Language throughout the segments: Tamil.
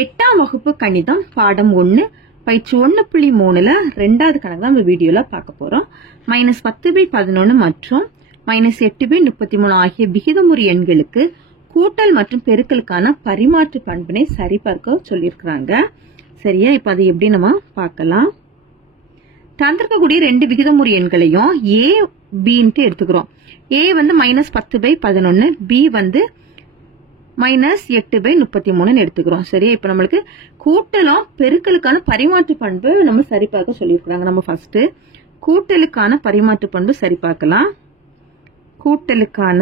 8ஆம் வகுப்பு கணிதம் பாடம் 1 பயிற்சி 1.3ல ரெண்டாவது கணக்கு தான் இந்த வீடியோல பார்க்க போறோம். -10/11 மற்றும் -8/33 ஆகிய விகிதமுறு எண்களுக்கு கூட்டல் மற்றும் பெருக்கலுக்கான பரிமாற்று பண்பினை சரிபார்க்க சொல்லியிருக்கிறாங்க. சரியா, இப்ப அது எப்படி நம்ம பார்க்கலாம். தந்திருக்கக்கூடிய ரெண்டு விகிதமுறு எண்களையும் A, Bன்ட்டு எடுத்துக்கிறோம். A வந்து -10/11, B வந்து -8/33 எடுத்துக்கிறோம். சரியா, இப்ப நம்மளுக்கு கூட்டலும் பெருக்கலுக்கான பரிமாற்று பண்பு நம்ம சரிபார்க்க சொல்லியிருக்காங்க. நம்ம ஃபர்ஸ்ட் கூட்டலுக்கான பரிமாற்று பண்பு சரிபார்க்கலாம். கூட்டலுக்கான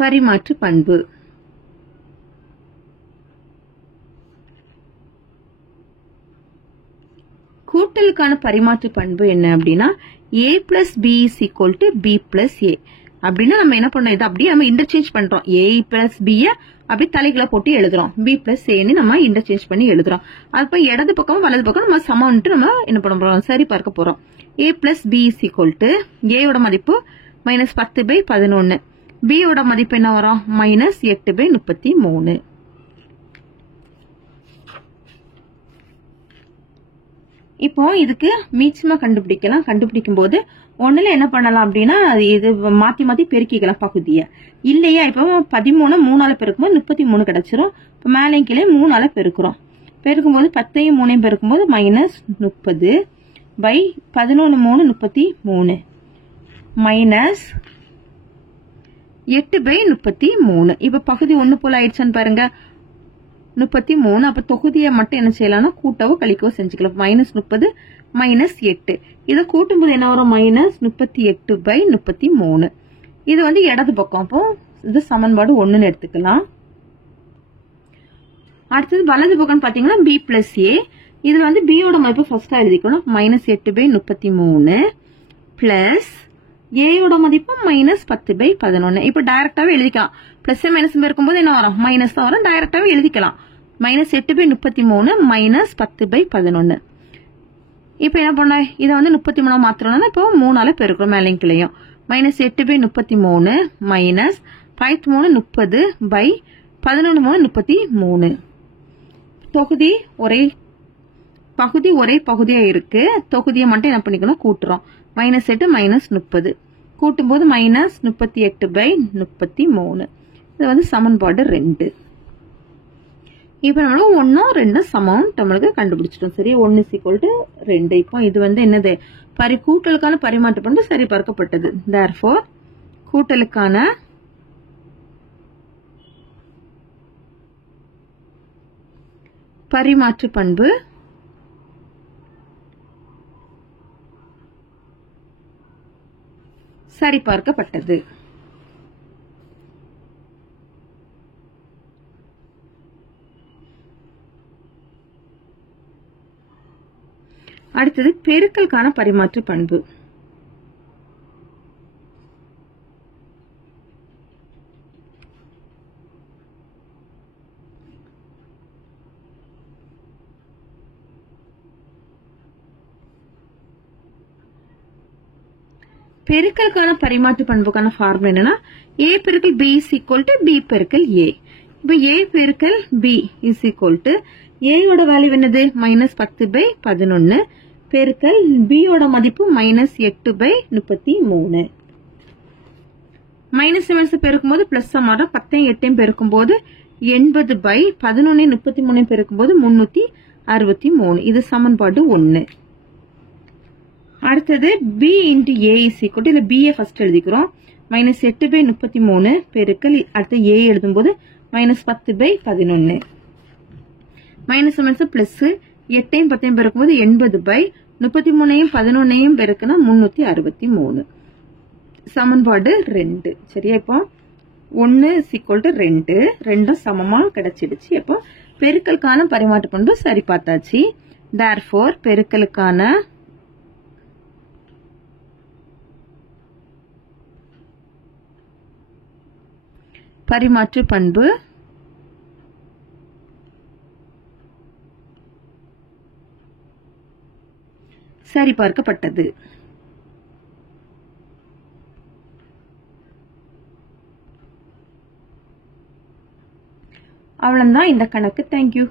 பரிமாற்று பண்பு கூட்டலுக்கான பரிமாற்று பண்பு என்ன அப்படின்னா A plus B is equal to B plus A. அப்படின்னா நம்ம என்ன பண்ணோம், இது அப்படியே நம்ம இன்டர்சேஞ்ச் பண்றோம். A plus B அப்படி தலைகளை போட்டு எழுதுறோம். B plus A நம்ம இன்டர்சேஞ்ச் பண்ணி எழுதுறோம். அப்ப இடது பக்கமும் வலது பக்கம் நம்ம சமம்ட்டு நம்ம என்ன பண்ண போறோம், சரி பார்க்க போறோம். A plus B is equal to A யோட மதிப்பு -10/11, B யோட மதிப்பு என்ன வரும், -8/33. இப்போ இதுக்கு மீச்சமா கண்டுபிடிக்கலாம். கண்டுபிடிக்கும் போது ஒண்ணுல என்ன பண்ணலாம் அப்படின்னா இது மாத்தி மாத்தி பெருக்கிக்கலாம் பகுதியை. இல்லையா, இப்போ 13 3ஆல பெருக்கும்போது 33 கிடைச்சிரும். இப்போ மேலே கீழே 3ஆல பெருக்குறோம். பெருக்கும்போது 10ஐயும் 3ஐயும் பெருக்கும்போது -30 பை 11 3 33 -8/33. இப்ப பகுதி ஒண்ணு போல ஆயிடுச்சான்னு பாருங்க, 33. அப்ப தொகுதியை மட்டும் என்ன செய்யலாம்னா கூட்டவோ கழிக்கவோ செஞ்சுக்கலாம். -30 -8 இதை கூட்டும்போது என்ன வரும், -38/33. இது வந்து இடது பக்கம். அப்போ இது சமன்பாடு 1ன்னு எடுத்துக்கலாம். அடுத்தது வலது பக்கம் பாத்தீங்கன்னா B plus A. இதுல வந்து B யோட மதிப்பு ஃபர்ஸ்டா எழுதிக்கணும். -8/33 பிளஸ் A யோட மதிப்பு -10/11. இப்ப டைரக்டாவே எழுதிக்கலாம். பிளஸ் மைனஸ் இருக்கும்போது என்ன வரும், மைனஸ் தான் வரும். டைரக்டாவே எழுதிக்கலாம். -8/33 -10/11. இப்ப என்ன பண்ண, இதை வந்து 33 மாத்திரம்னா இப்போ 3ஆல பெருக்கிறோம் மேலே கிளையும். -8/33 -13 30/11 33. பகுதி ஒரே பகுதியா இருக்கு. தொகுதியை மட்டும் என்ன பண்ணிக்கணும், கூட்டுறோம். -8 -30 கூட்டும்போது -38/33. இது வந்து சமன்பாடு 2. இப்ப நம்மளுக்கு 1 2 சமம் நம்மளுக்கு கண்டுபிடிச்சிட்டோம். சரி, 1 = 2. இப்போ இது வந்து என்னது, கூட்டலுக்கான பரிமாற்று பண்பு சரி பார்க்கப்பட்டது. therefore கூட்டலுக்கான பரிமாற்று பண்பு சரிபார்க்கப்பட்டது. அடுத்தது பெருக்கலுக்கான பரிமாற்று பண்பு. பெருக்கலுக்கான பரிமாற்று பண்புக்கான ஃபார்முலா என்னன்னா A பெருக்கல் B is equal to B பெருக்கல் A. இப்ப A பெருக்கல் B is equal to A யோட வேல்யூ என்னது, -10/11 பெருக்கல் B யோட மதிப்பு -8/33. மைனஸ் பெருக்கும்போது பிளஸ் மாறும். 10ஐயும் 8ஐயும் பெருக்கும்போது 80/11 33 பெருக்கும்போது 363. இது சமன்பாடு 1. அடுத்தது B into A is equal to, இல்ல B ஃபர்ஸ்ட் எழுதிக்கிறோம். -8/33 பெருக்கல் அடுத்து A எழுதும்போது -10/11. மைனஸ் பிளஸ் 8ஐயும் 10ஐயும் பெருக்கும்போது 80/33ஐயும் 11ஐயும் பெருக்குனா 363. சமன்பாடு 2. சரியா, இப்போ 1 = 2 ரெண்டும் சமமா கிடைச்சிடுச்சு. இப்போ பெருக்கலுக்கான பரிமாற்று பண்பு சரி பார்த்தாச்சு. therefore பெருக்கலுக்கான பரிமாற்று பண்பு சரிபார்க்கப்பட்டது. அவ்வளவுதான் இந்த கணக்கு. தேங்க்யூ.